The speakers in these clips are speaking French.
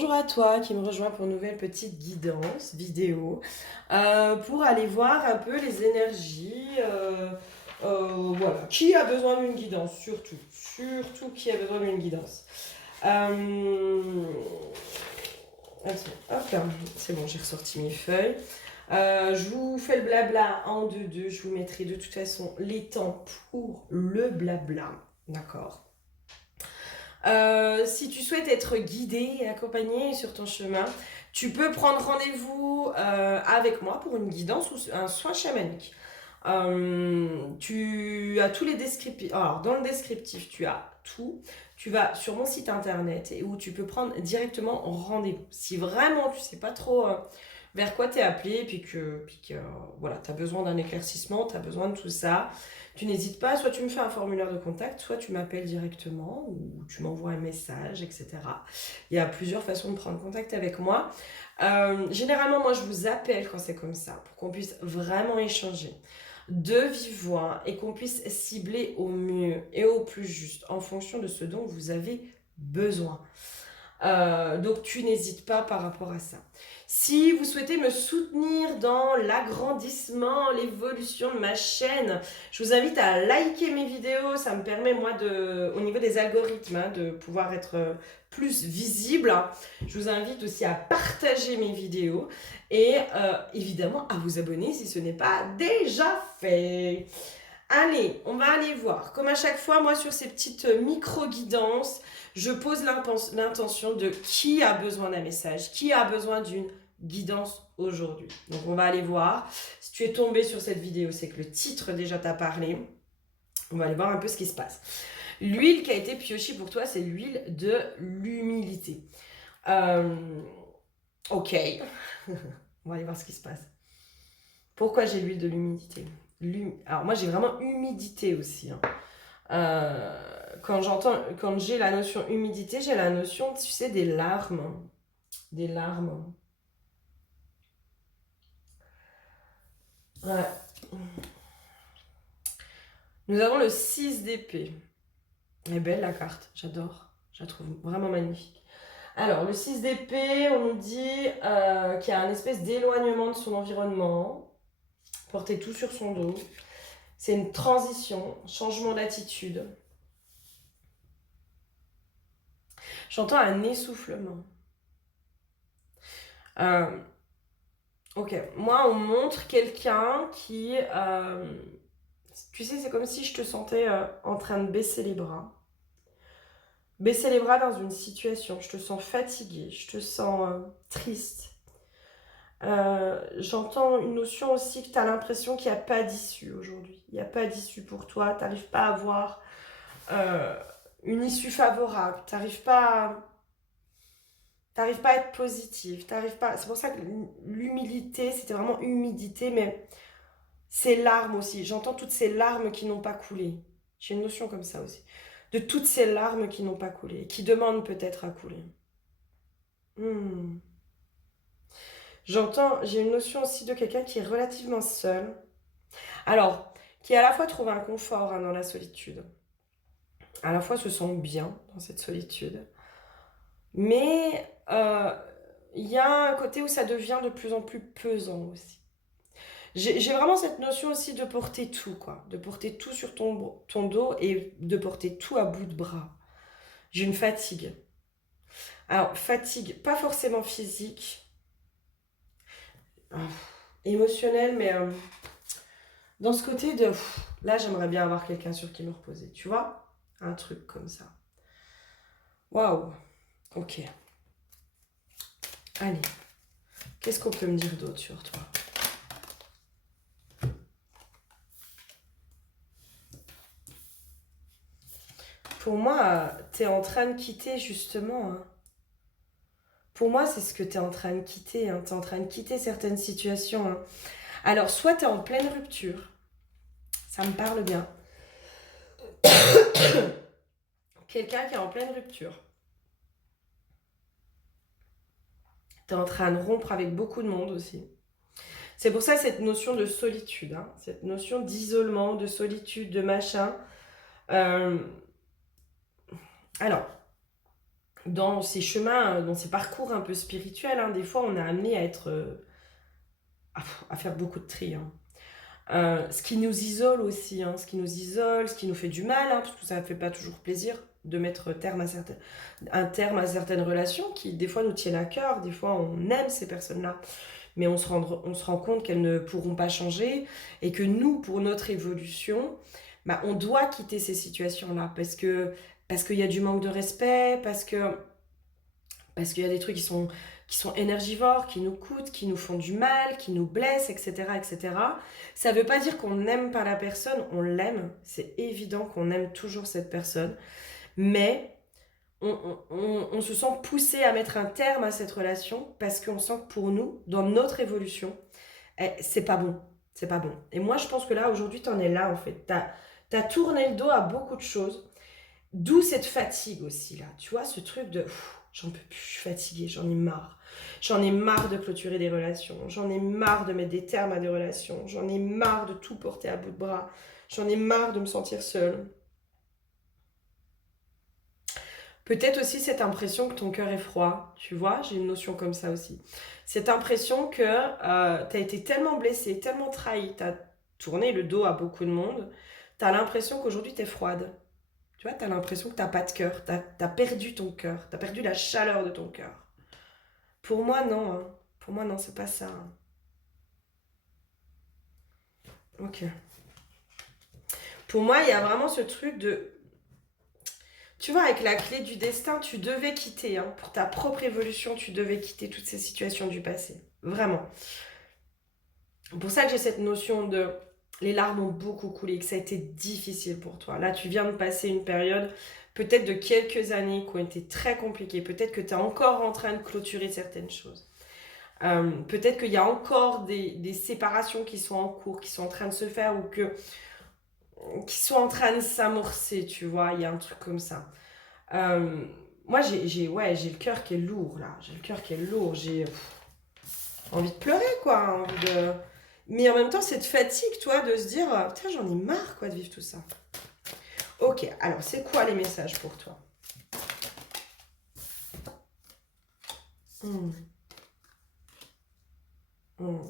Bonjour à toi qui me rejoint pour une nouvelle petite guidance vidéo pour aller voir un peu les énergies. Voilà, qui a besoin d'une guidance, surtout qui a besoin d'une guidance. Attends, hop là, c'est bon, j'ai ressorti mes feuilles. Je vous fais le blabla en 2-2. Je vous mettrai de toute façon les temps pour le blabla. D'accord. Si tu souhaites être guidé et accompagné sur ton chemin, tu peux prendre rendez-vous avec moi pour une guidance ou un soin chamanique. Tu as tous les descriptifs. Alors, dans le descriptif, tu as tout. Tu vas sur mon site internet et où tu peux prendre directement rendez-vous. Si vraiment tu sais pas trop vers quoi t'es appelé, puis que voilà, tu as besoin d'un éclaircissement, tu as besoin de tout ça, tu n'hésites pas, soit tu me fais un formulaire de contact, soit tu m'appelles directement ou tu m'envoies un message, etc. Il y a plusieurs façons de prendre contact avec moi. Généralement, moi, je vous appelle quand c'est comme ça, pour qu'on puisse vraiment échanger de vive voix et qu'on puisse cibler au mieux et au plus juste en fonction de ce dont vous avez besoin. Donc tu n'hésites pas par rapport à ça. Si vous souhaitez me soutenir dans l'agrandissement, l'évolution de ma chaîne, je vous invite à liker mes vidéos. Ça me permet moi au niveau des algorithmes, de pouvoir être plus visible. Je vous invite aussi à partager mes vidéos et évidemment à vous abonner si ce n'est pas déjà fait. Allez, on va aller voir. Comme à chaque fois, moi, sur ces petites micro-guidances, je pose l'intention de qui a besoin d'un message, qui a besoin d'une guidance aujourd'hui. Donc, on va aller voir. Si tu es tombé sur cette vidéo, c'est que le titre déjà t'a parlé. On va aller voir un peu ce qui se passe. L'huile qui a été piochée pour toi, c'est l'huile de l'humilité. Ok. On va aller voir ce qui se passe. Pourquoi j'ai l'huile de l'humidité? Alors moi j'ai vraiment humidité aussi. Quand j'ai la notion humidité, j'ai la notion, tu sais, des larmes. Des larmes. Ouais. Nous avons le 6 d'épée. Elle est belle la carte, j'adore. Je la trouve vraiment magnifique. Alors, le 6 d'épée, on nous dit qu'il y a un espèce d'éloignement de son environnement, porter tout sur son dos. C'est une transition, changement d'attitude. J'entends un essoufflement. Ok, moi on montre quelqu'un qui, tu sais, c'est comme si je te sentais en train de baisser les bras. Baisser les bras dans une situation, je te sens fatiguée, je te sens triste. J'entends une notion aussi que tu as l'impression qu'il n'y a pas d'issue aujourd'hui. Il n'y a pas d'issue pour toi, tu n'arrives pas à avoir une issue favorable, tu n'arrives pas à être positive, t'arrives pas. C'est pour ça que l'humilité, c'était vraiment humidité, mais ces larmes aussi. J'entends toutes ces larmes qui n'ont pas coulé. J'ai une notion comme ça aussi. De toutes ces larmes qui n'ont pas coulé, qui demandent peut-être à couler. Hmm. J'ai une notion aussi de quelqu'un qui est relativement seul. Alors, qui à la fois trouve un confort dans la solitude, à la fois se sent bien dans cette solitude, mais il y a un côté où ça devient de plus en plus pesant aussi. J'ai vraiment cette notion aussi de porter tout, quoi. De porter tout sur ton dos et de porter tout à bout de bras. J'ai une fatigue. Alors, fatigue, pas forcément physique, émotionnelle, mais dans ce côté de... là, j'aimerais bien avoir quelqu'un sur qui me reposer, tu vois? Un truc comme ça. Waouh. Ok. Allez. Qu'est-ce qu'on peut me dire d'autre sur toi? Pour moi, t'es en train de quitter justement. Pour moi, c'est ce que t'es en train de quitter. T'es en train de quitter certaines situations. Alors, soit t'es en pleine rupture. Ça me parle bien. Quelqu'un qui est en pleine rupture. T'es en train de rompre avec beaucoup de monde aussi. C'est pour ça cette notion de solitude. Cette notion d'isolement, de solitude, de machin. Alors, dans ces chemins, dans ces parcours un peu spirituels, hein, des fois, on est amené à être, à faire beaucoup de tri, hein. Ce qui nous isole aussi, hein, ce qui nous isole, ce qui nous fait du mal, hein, parce que ça ne fait pas toujours plaisir de mettre un terme à certaines relations qui, des fois, nous tiennent à cœur, des fois, on aime ces personnes-là, mais on se rend compte qu'elles ne pourront pas changer et que nous, pour notre évolution, bah, on doit quitter ces situations-là parce qu'il y a du manque de respect, parce qu'il y a des trucs qui sont énergivores, qui nous coûtent, qui nous font du mal, qui nous blessent, etc., etc. Ça ne veut pas dire qu'on n'aime pas la personne, on l'aime. C'est évident qu'on aime toujours cette personne. Mais on se sent poussé à mettre un terme à cette relation parce qu'on sent que pour nous, dans notre évolution, c'est pas bon. C'est pas bon. Et moi, je pense que là, aujourd'hui, t'en es là, en fait. T'as tourné le dos à beaucoup de choses. D'où cette fatigue aussi, là. Tu vois, ce truc de j'en peux plus, je suis fatiguée, j'en ai marre. J'en ai marre de clôturer des relations. J'en ai marre de mettre des termes à des relations. J'en ai marre de tout porter à bout de bras. J'en ai marre de me sentir seule. Peut-être aussi cette impression que ton cœur est froid. Tu vois, j'ai une notion comme ça aussi. Cette impression que t'as été tellement blessée, tellement trahie, t'as tourné le dos à beaucoup de monde. T'as l'impression qu'aujourd'hui t'es froide. Tu vois, t'as l'impression que t'as pas de cœur, t'as perdu ton cœur, t'as perdu la chaleur de ton cœur. Pour moi, non, hein. Pour moi, non, c'est pas ça, hein. Ok. Pour moi, il y a vraiment ce truc de... Tu vois, avec la clé du destin, tu devais quitter, hein. Pour ta propre évolution, tu devais quitter toutes ces situations du passé. Vraiment. C'est pour ça que j'ai cette notion de... Les larmes ont beaucoup coulé, que ça a été difficile pour toi. Là, tu viens de passer une période, peut-être de quelques années, qui ont été très compliquées. Peut-être que tu es encore en train de clôturer certaines choses. Peut-être qu'il y a encore des séparations qui sont en cours, qui sont en train de se faire ou qui sont en train de s'amorcer, tu vois. Il y a un truc comme ça. Euh, Moi, j'ai le cœur qui est lourd, là. J'ai le cœur qui est lourd. J'ai envie de pleurer, quoi. Envie de... Mais en même temps, cette fatigue, toi, de se dire, putain, j'en ai marre, quoi, de vivre tout ça. Ok, alors, c'est quoi les messages pour toi? Hmm. Hmm.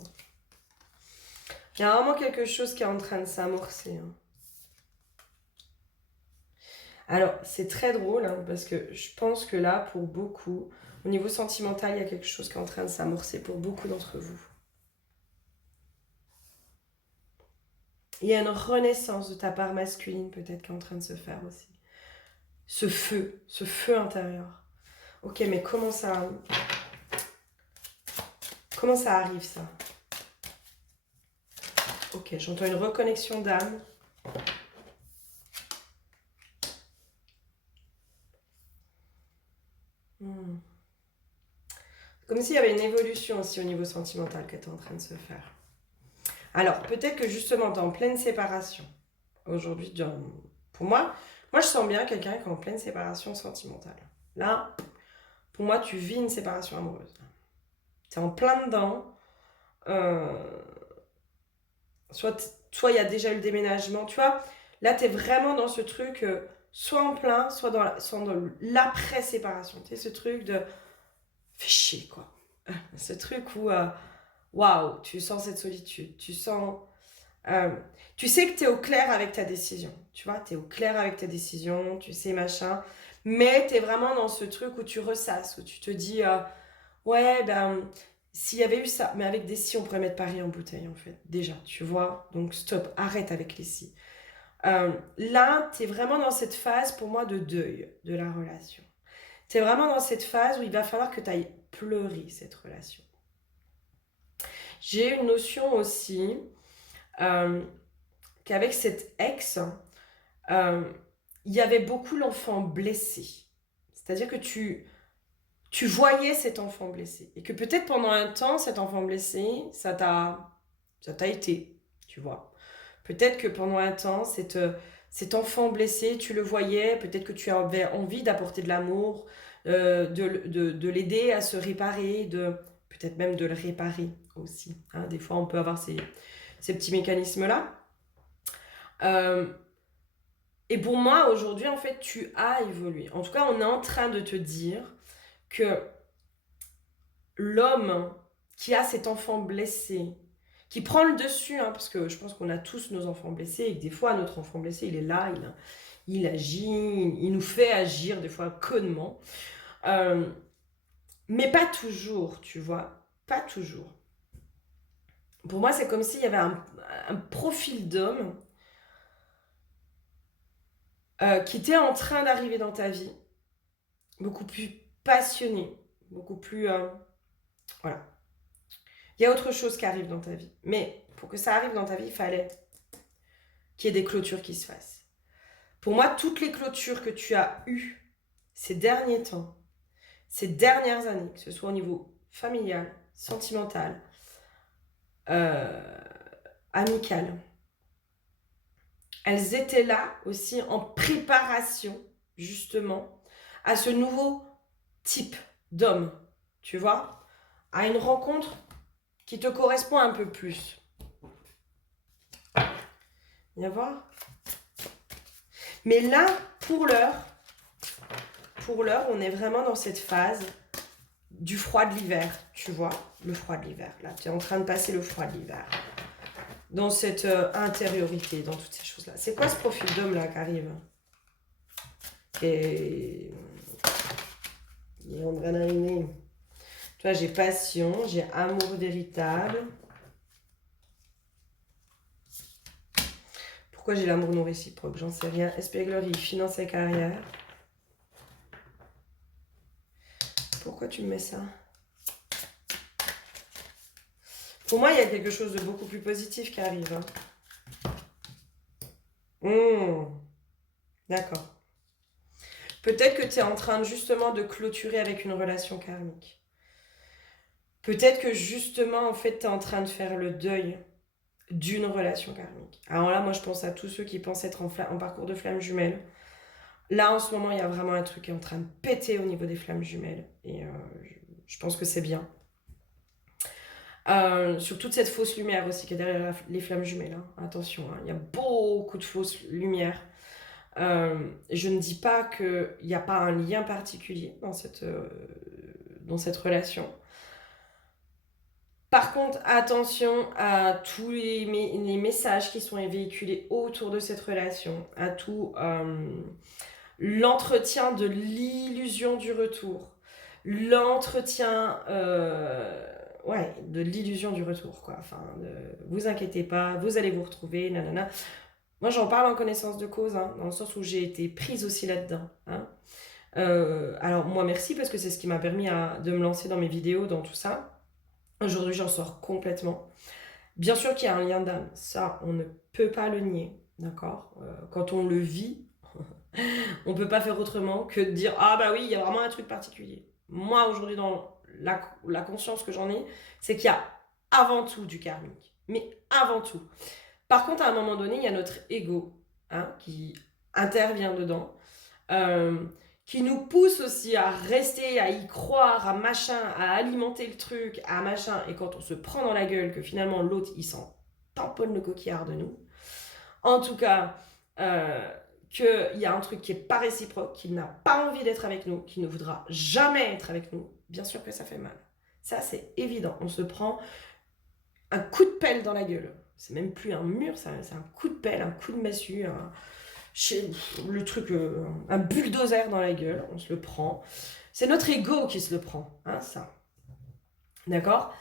Il y a vraiment quelque chose qui est en train de s'amorcer, hein. Alors, c'est très drôle, hein, parce que je pense que là, pour beaucoup, au niveau sentimental, il y a quelque chose qui est en train de s'amorcer pour beaucoup d'entre vous. Il y a une renaissance de ta part masculine, peut-être, qui est en train de se faire aussi. Ce feu intérieur. Ok, mais comment ça arrive, ça? Ok, j'entends une reconnexion d'âme. Hmm. Comme s'il y avait une évolution aussi au niveau sentimental qui était en train de se faire. Alors, peut-être que justement, tu es en pleine séparation. Aujourd'hui, pour moi, je sens bien quelqu'un qui est en pleine séparation sentimentale. Là, pour moi, tu vis une séparation amoureuse. Tu es en plein dedans. Euh, soit il y a déjà eu le déménagement. Tu vois, là, tu es vraiment dans ce truc, soit en plein, soit dans l'après-séparation. Tu sais, ce truc de fais chier, quoi. Ce truc où, waouh, tu sens cette solitude. Euh, tu sais que tu es au clair avec ta décision. Tu vois, tu es au clair avec ta décision, tu sais, machin. Mais tu es vraiment dans ce truc où tu ressasses, où tu te dis, ouais, ben, s'il y avait eu ça, mais avec des si, on pourrait mettre Paris en bouteille, en fait. Déjà, tu vois. Donc, stop, arrête avec les si. Là, tu es vraiment dans cette phase, pour moi, de deuil de la relation. Tu es vraiment dans cette phase où il va falloir que tu ailles pleurer cette relation. J'ai une notion aussi euh, qu'avec cet ex, euh, il y avait beaucoup l'enfant blessé. C'est-à-dire que tu voyais cet enfant blessé. Et que peut-être pendant un temps, cet enfant blessé, ça t'a été, tu vois. Peut-être que pendant un temps, cet enfant blessé, tu le voyais, peut-être que tu avais envie d'apporter de l'amour, de l'aider à se réparer, peut-être même de le réparer aussi, hein. Des fois, on peut avoir ces petits mécanismes-là. Euh, Et pour moi, aujourd'hui, en fait, tu as évolué. En tout cas, on est en train de te dire que l'homme qui a cet enfant blessé, qui prend le dessus, hein, parce que je pense qu'on a tous nos enfants blessés, et que des fois, notre enfant blessé, il est là, il agit, il nous fait agir, des fois, connement. Euh, mais pas toujours, tu vois. Pas toujours. Pour moi, c'est comme s'il y avait un profil d'homme qui était en train d'arriver dans ta vie, beaucoup plus passionné, beaucoup plus... voilà. Il y a autre chose qui arrive dans ta vie. Mais pour que ça arrive dans ta vie, il fallait qu'il y ait des clôtures qui se fassent. Pour moi, toutes les clôtures que tu as eues ces derniers temps, ces dernières années, que ce soit au niveau familial, sentimental, amical, elles étaient là aussi en préparation, justement, à ce nouveau type d'homme, tu vois, à une rencontre qui te correspond un peu plus. Viens voir. Mais là, pour l'heure, on est vraiment dans cette phase du froid de l'hiver, tu vois, le froid de l'hiver. Là, tu es en train de passer le froid de l'hiver. Dans cette intériorité, dans toutes ces choses-là. C'est quoi ce profil d'homme là qui arrive? Et il est en train d'arriver. Tu vois, j'ai passion, j'ai amour véritable. Pourquoi j'ai l'amour non réciproque? J'en sais rien. Espièglerie, finance et carrière. Pourquoi tu me mets ça? Pour moi, il y a quelque chose de beaucoup plus positif qui arrive. D'accord. Peut-être que tu es en train justement de clôturer avec une relation karmique. Peut-être que justement, en fait, tu es en train de faire le deuil d'une relation karmique. Alors là, moi, je pense à tous ceux qui pensent être en parcours de flammes jumelles. Là, en ce moment, il y a vraiment un truc qui est en train de péter au niveau des flammes jumelles. Et je pense que c'est bien. Sur toute cette fausse lumière aussi qui est derrière les flammes jumelles. Hein. Attention, hein, il y a beaucoup de fausses lumières. Je ne dis pas qu'il n'y a pas un lien particulier dans cette relation. Par contre, attention à tous les messages qui sont véhiculés autour de cette relation, à tout l'entretien de l'illusion du retour, l'entretien de l'illusion du retour, quoi. Enfin, vous inquiétez pas, vous allez vous retrouver, nanana. Moi, j'en parle en connaissance de cause, hein, dans le sens où j'ai été prise aussi là-dedans. Hein. Alors, moi, merci, parce que c'est ce qui m'a permis de me lancer dans mes vidéos, dans tout ça. Aujourd'hui, j'en sors complètement. Bien sûr qu'il y a un lien d'âme, ça, on ne peut pas le nier, d'accord? Quand on le vit, on ne peut pas faire autrement que de dire « Ah bah oui, il y a vraiment un truc particulier ». Moi, aujourd'hui, dans la conscience que j'en ai, c'est qu'il y a avant tout du karmique. Mais avant tout. Par contre, à un moment donné, il y a notre ego hein, qui intervient dedans, qui nous pousse aussi à rester, à y croire, à machin, à alimenter le truc, à machin. Et quand on se prend dans la gueule, que finalement l'autre, il s'en tamponne le coquillard de nous. En tout cas, qu'il y a un truc qui n'est pas réciproque, qu'il n'a pas envie d'être avec nous, qu'il ne voudra jamais être avec nous, bien sûr que ça fait mal. Ça, c'est évident. On se prend un coup de pelle dans la gueule. C'est même plus un mur, c'est un coup de pelle, un coup de massue, le truc, un bulldozer dans la gueule, on se le prend. C'est notre ego qui se le prend, hein, ça. D'accord?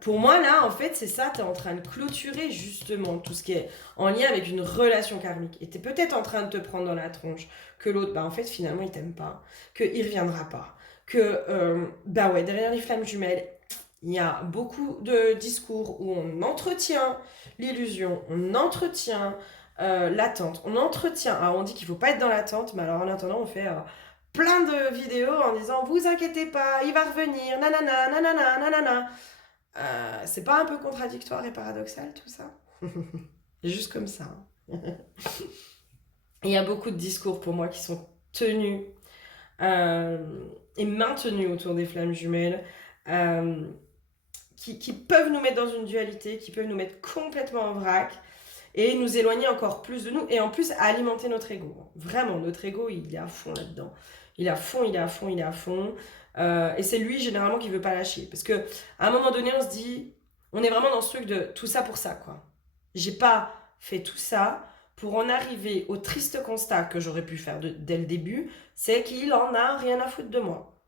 Pour moi, là, en fait, c'est ça, tu es en train de clôturer justement tout ce qui est en lien avec une relation karmique. Et tu es peut-être en train de te prendre dans la tronche que l'autre, bah en fait, finalement, il t'aime pas, qu'il reviendra pas, que, bah ouais, derrière les flammes jumelles, il y a beaucoup de discours où on entretient l'illusion, on entretient l'attente, on entretient. Alors on dit qu'il ne faut pas être dans l'attente, mais alors en attendant, on fait plein de vidéos en disant vous inquiétez pas, il va revenir, nanana, nanana, nanana. C'est pas un peu contradictoire et paradoxal tout ça? Juste comme ça. Il y a beaucoup de discours pour moi qui sont tenus et maintenus autour des flammes jumelles. Qui peuvent nous mettre dans une dualité, qui peuvent nous mettre complètement en vrac et nous éloigner encore plus de nous, et en plus alimenter notre ego. Vraiment, notre ego, il est à fond là-dedans. Il est à fond, il est à fond, il est à fond. Et c'est lui, généralement, qui veut pas lâcher. Parce que à un moment donné, on se dit, on est vraiment dans ce truc de tout ça pour ça, quoi. J'ai pas fait tout ça pour en arriver au triste constat que j'aurais pu faire dès le début, c'est qu'il en a rien à foutre de moi.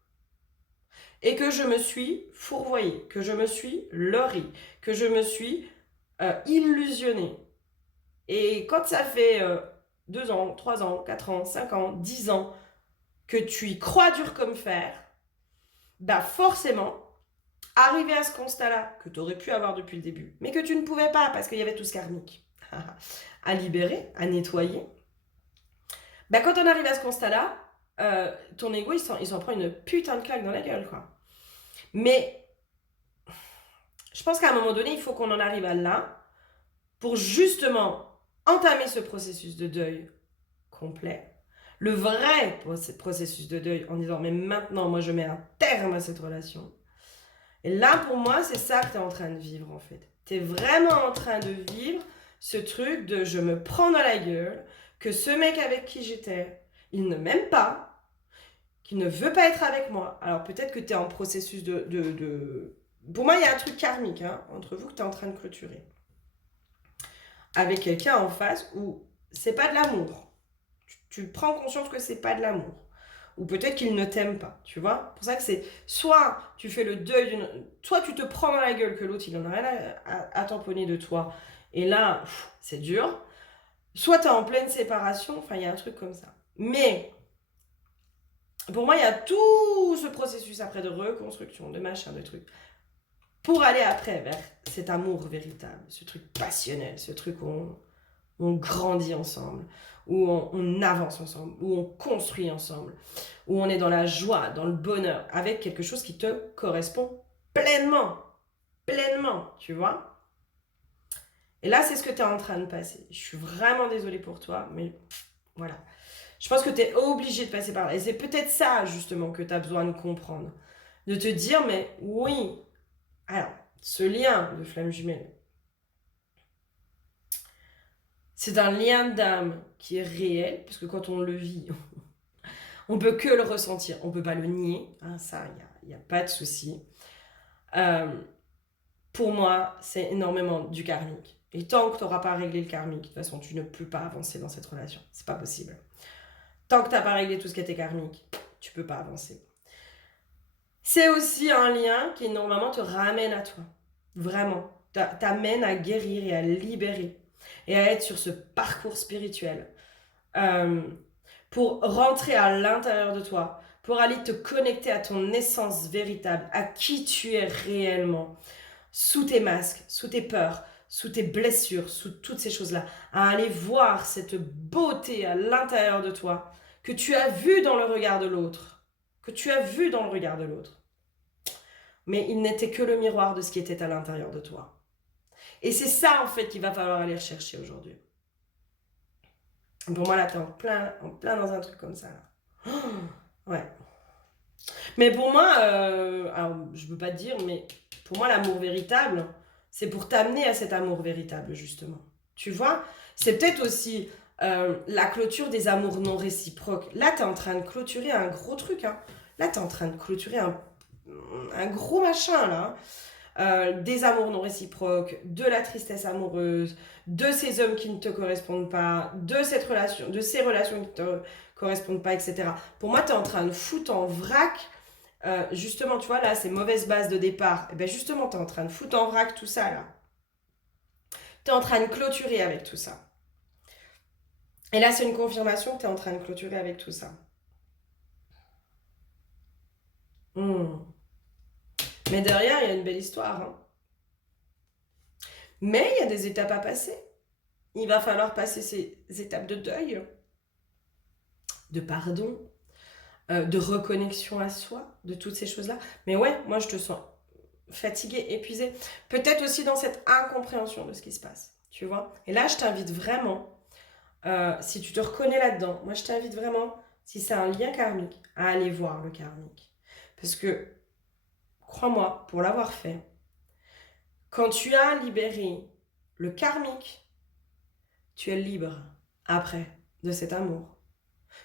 Et que je me suis fourvoyée, que je me suis leurrée, que je me suis illusionnée. Et quand ça fait 2 ans, 3 ans, 4 ans, 5 ans, 10 ans que tu y crois dur comme fer, bah forcément, arriver à ce constat-là, que tu aurais pu avoir depuis le début, mais que tu ne pouvais pas parce qu'il y avait tout ce karmique à libérer, à nettoyer, bah quand on arrive à ce constat-là, ton ego, il s'en prend une putain de claque dans la gueule, quoi. Mais je pense qu'à un moment donné, il faut qu'on en arrive à là pour justement entamer ce processus de deuil complet. Le vrai processus de deuil en disant mais maintenant moi je mets un terme à cette relation. Et là pour moi c'est ça que tu es en train de vivre en fait. Tu es vraiment en train de vivre ce truc de je me prends dans la gueule, que ce mec avec qui j'étais, il ne m'aime pas, qu'il ne veut pas être avec moi. Alors peut-être que tu es en processus de... Pour moi il y a un truc karmique entre vous que tu es en train de clôturer. Avec quelqu'un en face où c'est pas de l'amour. Tu prends conscience que c'est pas de l'amour. Ou peut-être qu'il ne t'aime pas, tu vois. C'est pour ça que c'est soit tu fais le deuil d'une... Soit tu te prends dans la gueule que l'autre, il en a rien à tamponner de toi. Et là, c'est dur. Soit tu es en pleine séparation. Enfin, il y a un truc comme ça. Mais, pour moi, il y a tout ce processus après de reconstruction, de machin, de trucs. Pour aller après vers cet amour véritable, ce truc passionnel, ce truc où on grandit ensemble, où on avance ensemble, où on construit ensemble, où on est dans la joie, dans le bonheur, avec quelque chose qui te correspond pleinement, tu vois. Et là, c'est ce que tu es en train de passer. Je suis vraiment désolée pour toi, mais voilà. Je pense que tu es obligé de passer par là. Et c'est peut-être ça, justement, que tu as besoin de comprendre. De te dire, mais oui, alors, ce lien de flamme jumelle, c'est un lien d'âme qui est réel, parce que quand on le vit, on peut que le ressentir, on peut pas le nier, ça, il n'y a pas de souci. Pour moi, c'est énormément du karmique. Et tant que tu n'auras pas réglé le karmique, de toute façon, tu ne peux pas avancer dans cette relation. C'est pas possible. Tant que tu n'as pas réglé tout ce qui était karmique, tu peux pas avancer. C'est aussi un lien qui, normalement, te ramène à toi. Vraiment. T'amène à guérir et à libérer. Et à être sur ce parcours spirituel. Pour rentrer à l'intérieur de toi. Pour aller te connecter à ton essence véritable. À qui tu es réellement. Sous tes masques, sous tes peurs, sous tes blessures, sous toutes ces choses-là, à aller voir cette beauté à l'intérieur de toi, que tu as vue dans le regard de l'autre, Mais il n'était que le miroir de ce qui était à l'intérieur de toi. Et c'est ça, en fait, qu'il va falloir aller rechercher aujourd'hui. Pour moi, là, t'es en plein dans un truc comme ça. Là. Ouais. Mais pour moi, alors, je veux pas te dire, mais pour moi, l'amour véritable, c'est pour t'amener à cet amour véritable, justement. Tu vois. C'est peut-être aussi la clôture des amours non réciproques. Là, tu es en train de clôturer un gros truc. Là, tu es en train de clôturer un gros machin, là. Des amours non réciproques, de la tristesse amoureuse, de ces hommes qui ne te correspondent pas, de ces relations qui ne te correspondent pas, etc. Pour moi, tu es en train de foutre en vrac, justement, tu vois, là, ces mauvaises bases de départ. Et bien justement, tu es en train de foutre en vrac tout ça, là. Tu es en train de clôturer avec tout ça. Et là, c'est une confirmation que tu es en train de clôturer avec tout ça. Mais derrière, il y a une belle histoire. Mais il y a des étapes à passer. Il va falloir passer ces étapes de deuil, de pardon, de reconnexion à soi, de toutes ces choses-là. Mais ouais, moi je te sens fatiguée, épuisée. Peut-être aussi dans cette incompréhension de ce qui se passe, tu vois. Et là, je t'invite vraiment, si tu te reconnais là-dedans, moi je t'invite vraiment, si c'est un lien karmique, à aller voir le karmique. Parce que, crois-moi, pour l'avoir fait, quand tu as libéré le karmique, tu es libre après de cet amour.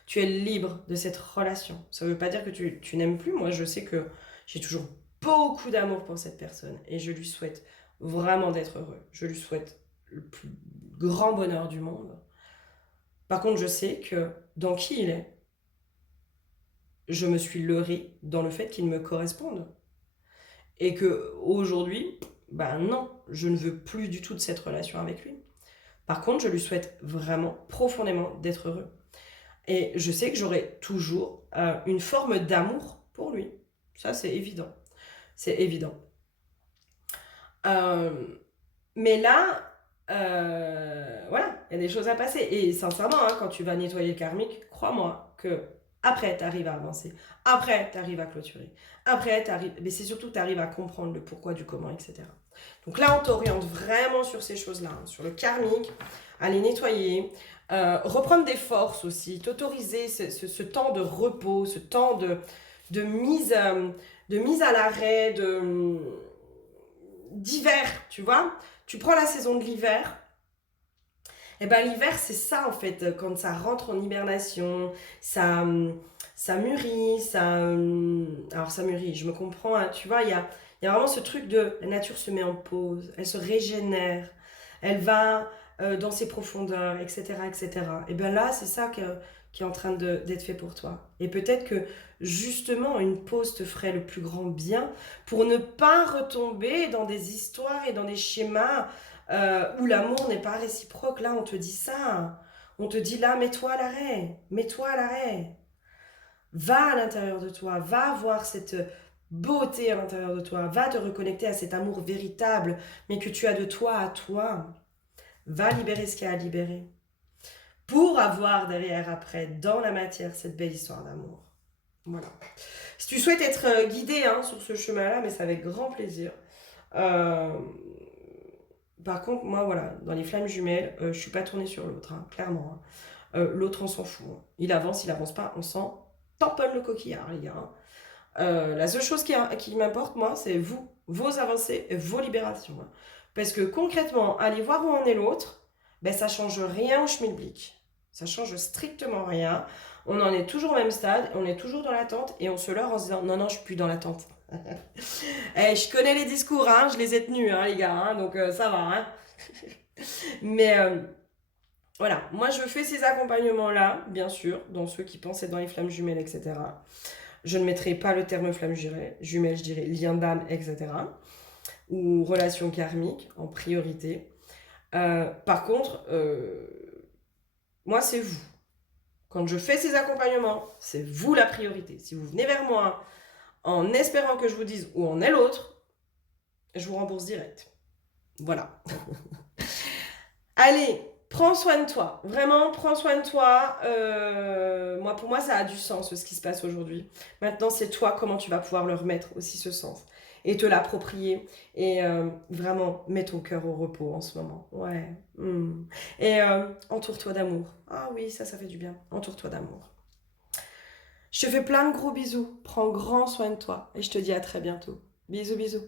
Tu es libre de cette relation. Ça ne veut pas dire que tu n'aimes plus. Moi, je sais que j'ai toujours beaucoup d'amour pour cette personne et je lui souhaite vraiment d'être heureux. Je lui souhaite le plus grand bonheur du monde. Par contre, je sais que dans qui il est, je me suis leurrée dans le fait qu'il me corresponde. Et que aujourd'hui, ben non, je ne veux plus du tout de cette relation avec lui. Par contre, je lui souhaite vraiment profondément d'être heureux. Et je sais que j'aurai toujours une forme d'amour pour lui. Ça, c'est évident. C'est évident. Euh, mais là, voilà, il y a des choses à passer. Et sincèrement, hein, quand tu vas nettoyer le karmique, crois-moi que après, tu arrives à avancer. Après, tu arrives à clôturer. Après, tu arrives... Mais c'est surtout que tu arrives à comprendre le pourquoi du comment, etc. Donc là, on t'oriente vraiment sur ces choses-là, hein, sur le karmique, à les nettoyer, reprendre des forces aussi, t'autoriser ce temps de repos, ce temps de mise, de mise à l'arrêt, d'hiver, tu vois. Tu prends la saison de l'hiver, et ben l'hiver c'est ça en fait, quand ça rentre en hibernation, ça mûrit, alors ça mûrit, je me comprends, hein, tu vois, il y a vraiment ce truc de la nature se met en pause, elle se régénère, elle va dans ses profondeurs, etc., etc. Et bien là, c'est ça qui est en train d'être fait pour toi. Et peut-être que justement, une pause te ferait le plus grand bien pour ne pas retomber dans des histoires et dans des schémas où l'amour n'est pas réciproque. Là, on te dit ça. On te dit là, mets-toi à l'arrêt. Mets-toi à l'arrêt. Va à l'intérieur de toi. Va voir cette beauté à l'intérieur de toi. Va te reconnecter à cet amour véritable, mais que tu as de toi à toi. Va libérer ce qu'il y a à libérer. Pour avoir derrière, après, dans la matière, cette belle histoire d'amour. Voilà. Si tu souhaites être guidé hein, sur ce chemin-là, mais c'est avec grand plaisir. Euh, Par contre, moi, voilà, dans les flammes jumelles, je suis pas tournée sur l'autre, hein, clairement. Hein. L'autre, on s'en fout. Hein. Il avance pas, on s'en tamponne le coquillard, les gars. Hein. La seule chose qui m'importe, moi, c'est vous, vos avancées, et vos libérations. Hein. Parce que concrètement, aller voir où en est l'autre, ben, ça change rien au schmilblick. Ça change strictement rien. On en est toujours au même stade, on est toujours dans l'attente et on se leurre en se disant non, non, je suis plus dans l'attente. Je connais les discours, hein, je les ai tenus, hein, les gars, hein, donc ça va. Hein. Mais voilà, moi je fais ces accompagnements-là, bien sûr, dans ceux qui pensent être dans les flammes jumelles, etc. Je ne mettrai pas le terme flamme jumelle, je dirais lien d'âme, etc. Ou relation karmique en priorité. Par contre, moi c'est vous. Quand je fais ces accompagnements, c'est vous la priorité. Si vous venez vers moi en espérant que je vous dise où en est l'autre, je vous rembourse direct. Voilà. Allez, prends soin de toi. Vraiment, prends soin de toi. Pour moi, ça a du sens ce qui se passe aujourd'hui. Maintenant, c'est toi comment tu vas pouvoir leur mettre aussi ce sens. Et te l'approprier. Et vraiment, mets ton cœur au repos en ce moment. Ouais. Et entoure-toi d'amour. Ah oui, ça fait du bien. Entoure-toi d'amour. Je te fais plein de gros bisous. Prends grand soin de toi. Et je te dis à très bientôt. Bisous, bisous.